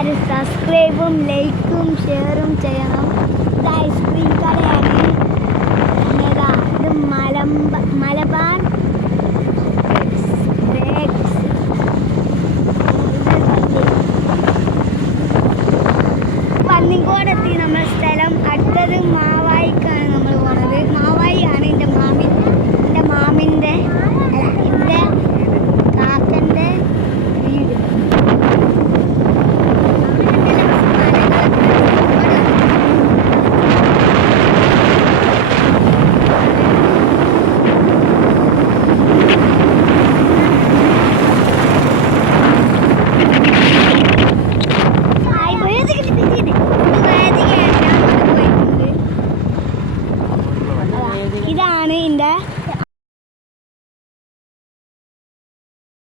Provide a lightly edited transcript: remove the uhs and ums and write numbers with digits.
എല്ലാവരും സബ്സ്ക്രൈബും ലൈക്കും ഷെയറും ചെയ്യണം. ഇത് ഐസ്ക്രീം കടയാണ്. ഇത് മലബാർ പന്നിക്കോടെത്തി നമ്മുടെ സ്ഥലം. അടുത്തത് മാവായിക്കാണ് നമ്മൾ പോണത്. മാവായി ആണ് എൻ്റെ മാമിൻ്റെ അല്ല എൻ്റെ കാക്കൻ്റെ വീട്. ഇതാണ് എൻ്റെ